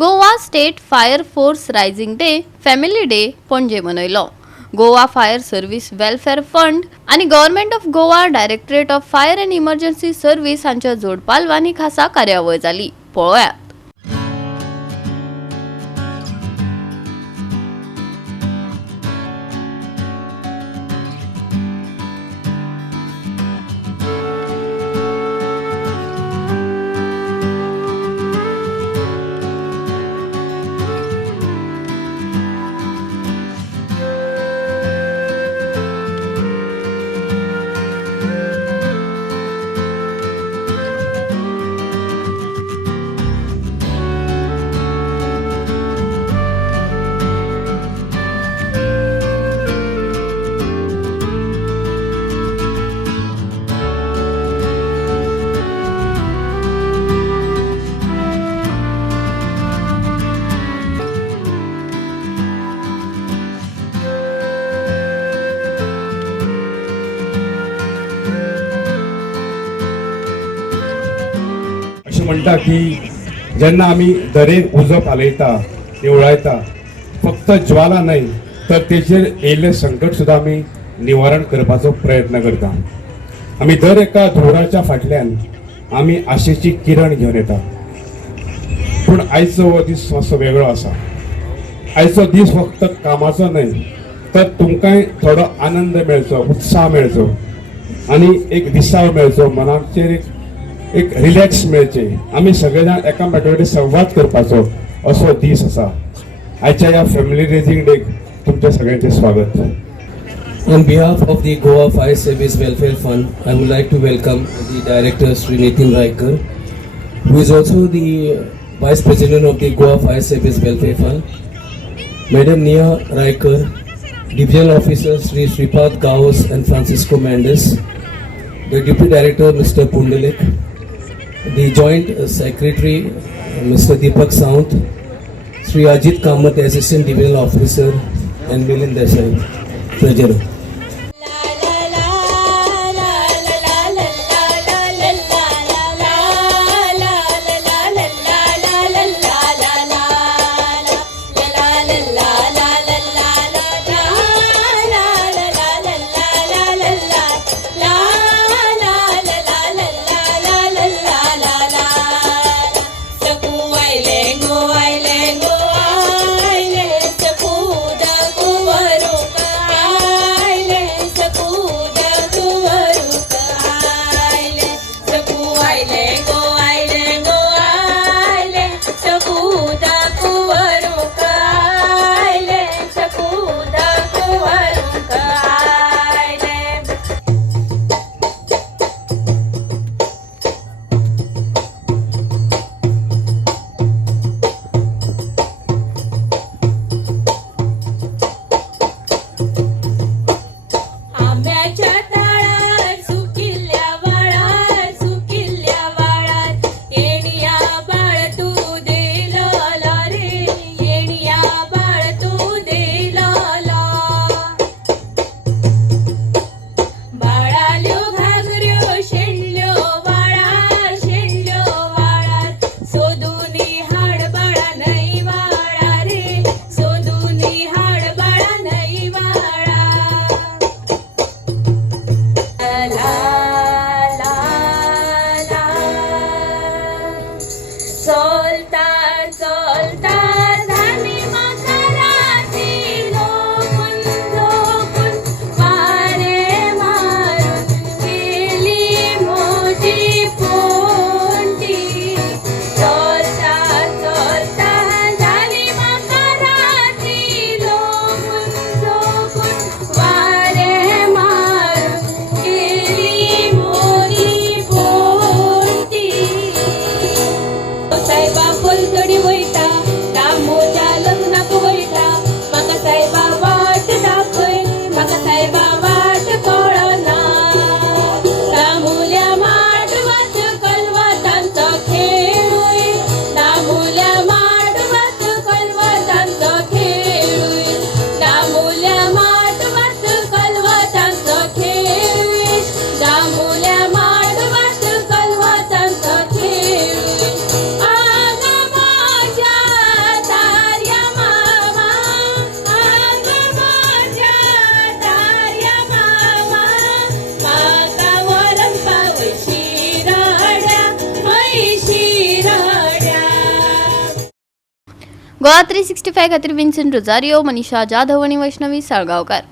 Goa state fire force raising day family day Panaji मनयलो. Goa fire service welfare fund आणि government of Goa directorate of fire and emergency service हांच्या जोड पालवांनी खासा कार्यावळ जाली. पळोवयात. म्हणटा की जेन्ना आमी दरेक उजो पालयता निवळायता फक्त ज्वाला न्हय तर तेचेर येयल्ले संकट सुद्दां आमी निवारण करपाचो प्रयत्न करता. आमी दर एका धुवराच्या फाटल्यान आमी आशेची किरण घेवन येता. पूण आयचो हो दीस मातसो वेगळो आसा. आयचो दीस फक्त कामाचो न्हय तर तुमकांय थोडो आनंद मेळचो, उत्साह मेळचो आनी एक विसाव मेळचो, मनाचेर एक रिलॅक्स मेळचे. आमी सगळे जाण एकामेकां संवाद करपाचो असो दीस आसा. आयच्या ह्या फॅमिली रेजिंग डेक तुमच्या सगळ्यांचे स्वागत. On behalf of the Goa Fire Service Welfare Fund, I would like to welcome the Director Sri Nitin Raikar, who is also the Vice President of the Goa Fire Service Welfare Fund, Madam Nia Raikar, Divisional Officer Sri Sripad Gaos and Francisco Mendes, the Deputy Director Mr. Pundalik, the Joint Secretary Mr. Deepak Sawant, Sri Ajit Kamath, Assistant Divisional Officer, and Milind Desai, Treasurer. Goa 365 खातीर Vincent Rosario, Manisha Jadhav आणि वैष्णवी साळगांवकार.